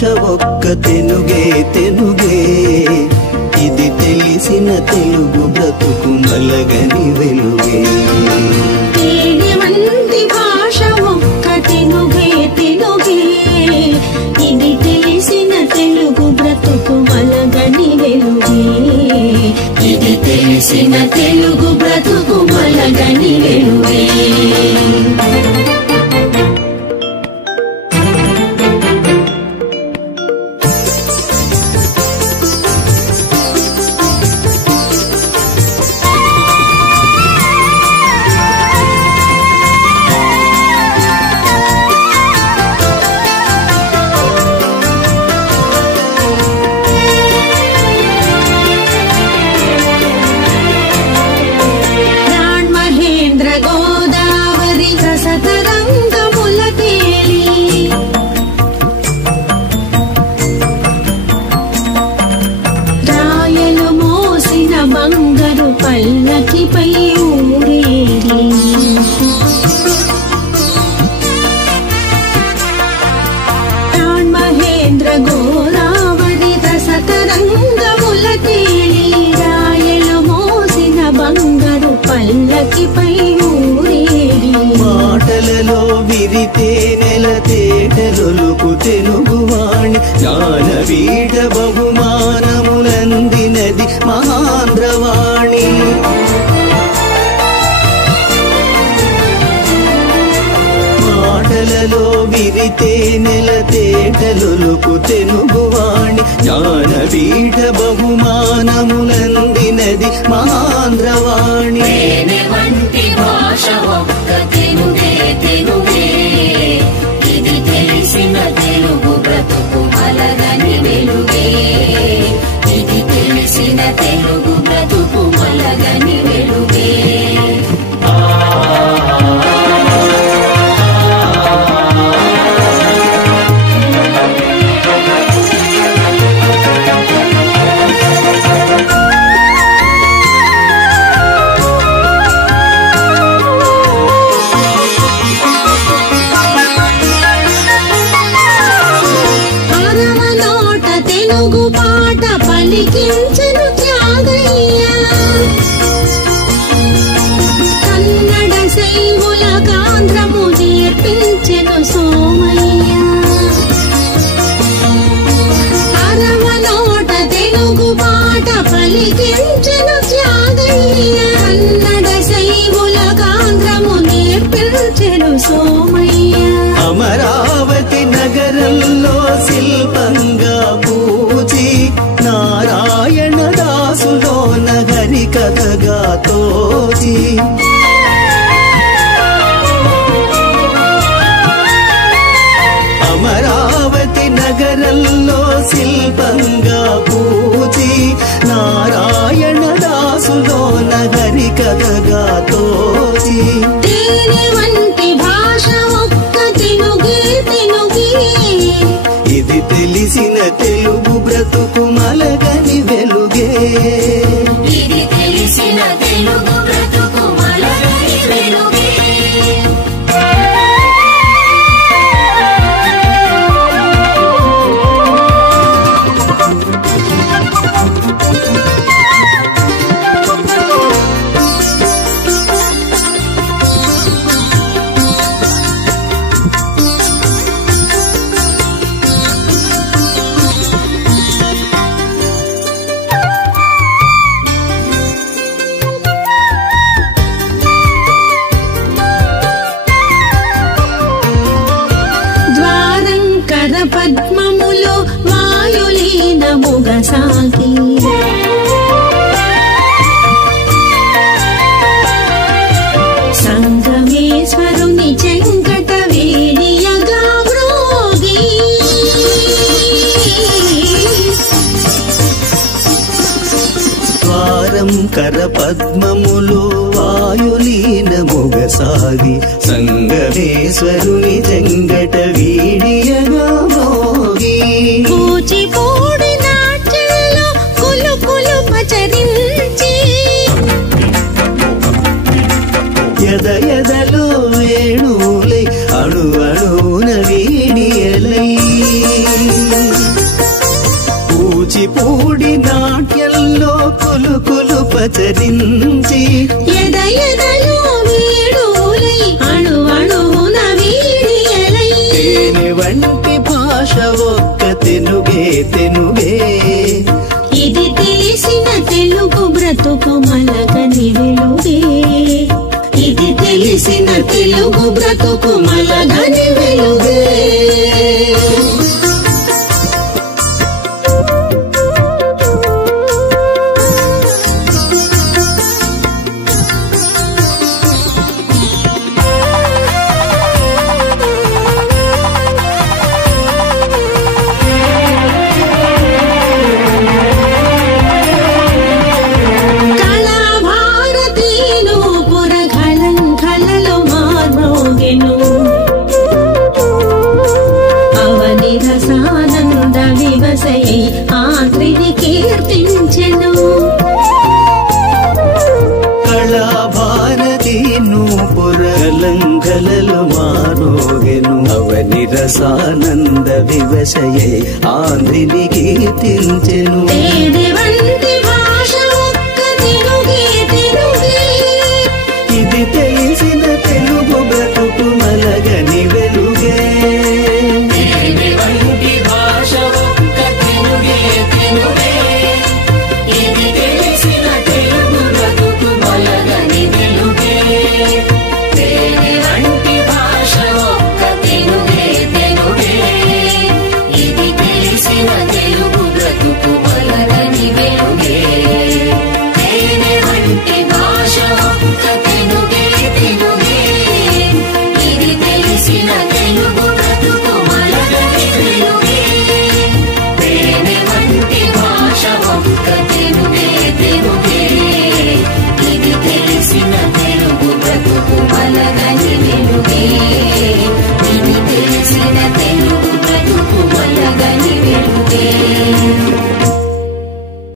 భాష ఒక్క తెనుగే తెనుగే ఇది తెలిసిన తెలుగు బ్రతుకు మలగని వెలుగే తేనె వంటి భాష ఒక్క తెనుగే తెనుగే ఇది తెలిసిన తెలుగు బ్రతుకు మలగని వెలుగే ఇది తెలిసిన తెలుగు బ్రతుకు మలగని వెలుగే పల్లకిపై ఊరేగి మహేంద్ర గోదావరి రసతరంగముల తేలి రాయలు మోసిన బంగారు పల్లకిపై ఊరేగి మాటలలో విరితే నెల తేటలొలుకు తెలుగువాణి జ్ఞానపీఠ బహుమానములందినది మహాంధ్రవాణి మాటలలో విరితే నెల తేటలొలుకు తెలుగువాణి జ్ఞానపీఠ బహుమానములందినది మహాంధ్రవాణి వంటి భాష ఒక్క తెలుగే తెలుగే ఇది తెలిసిన తెలుగు బ్రతుకు మలగని వెలుగే ఇది తెలిసిన తెలుగు బ్రతుకు మలగని వెలుగే తెలుగు పాట పలికించను త్యాగయ్య కన్నడ శైవుల గాంధ్రము నేర్పించెను సోమయ్య అరవనోట తెలుగు పాట పలికించెను త్యాగయ్య కన్నడ శైవుల గాంధ్రము నేర్పించెను సోమయ్య అమరావతి నగరంలో శిల్పంగా పూజి నారాయణ దాసులోన హరి కథగా తోచి అమరావతి నగరంలో శిల్పంగా పూజి నారాయణ దాసులోన హరి కథగా తోచి తేనె వంటి భాష ఒక్క తెనుగే తెనుగే ఇది తెలిసిన తెలుగు బ్రతుకు మలగని వెలుగే ఇది తెలిసిన తెలుగు బ్రతుకు మలగని వెలుగే పద్మములో వాయులీనముగా సాగి సంగమేశ్వరుని చెంకట వేడియగా మ్రోగి ద్వారం కర పద్మములో వాయులీనముగ సాగి సంగమేశ్వరుని చెంగట వీడియగా మోగి కూచిపూడి నాట్యంలో కులుకులు పచరించి ఎద ఎదలో వేణువులై అణు అణువున వీడియలై కూచిపూడి నాట్యంలో కులుకులు పచరించి ఎద ఎదలో వేడులై అణు అణువున వీడియలై తేనె వంటి భాష ఒక్క తెనుగే తెనుగే ఇది తెలిసిన తెలుగు బ్రతుకు మలగని వెలుగే ఇది తెలిసిన తెలుగు బ్రతుకు మలగని వెలుగే ఆంధ్రిని కీర్తించెను కళాభారతి నూపురలంకలలో మారోగెను అవని రసానంద వివశయై ఆంధ్రిని కీర్తించెను